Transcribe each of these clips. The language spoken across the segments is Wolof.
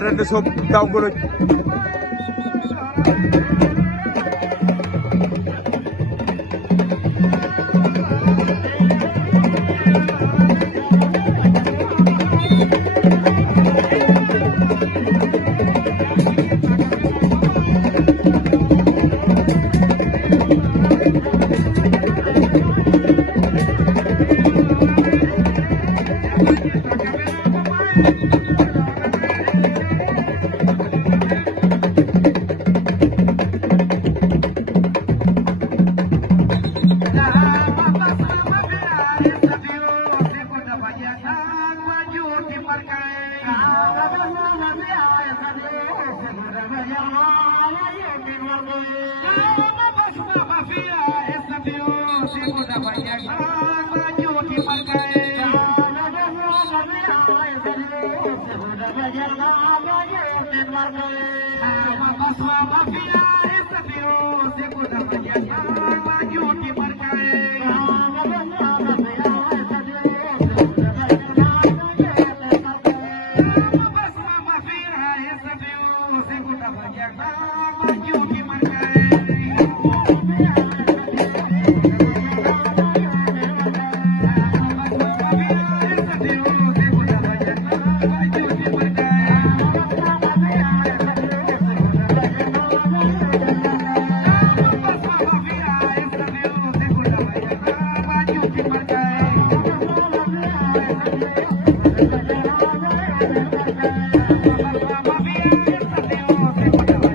Barende Sob Taw Goloj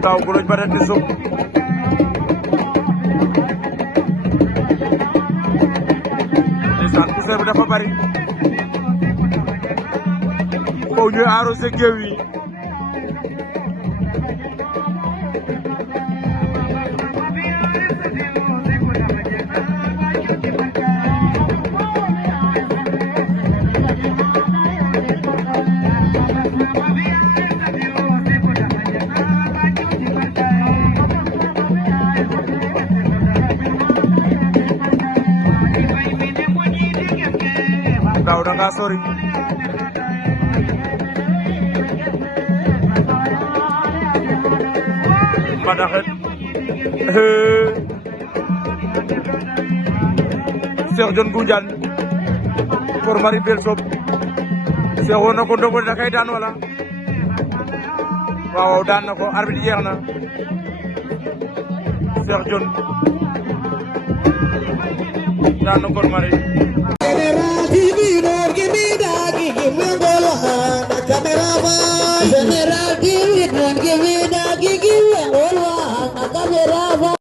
Taw Goloj Barende Sob ndeysaan poussière bi dafa bari foofu ñuy arrosé géew yi Daw da nga sori Mbadaxet Cheikh Dione Goundiane pour Marie Belle Sob Cheikh woon na ko ndogo da kay daan wala waaw daan na ko arbitre jeex na Cheikh Dione daan na ko Marie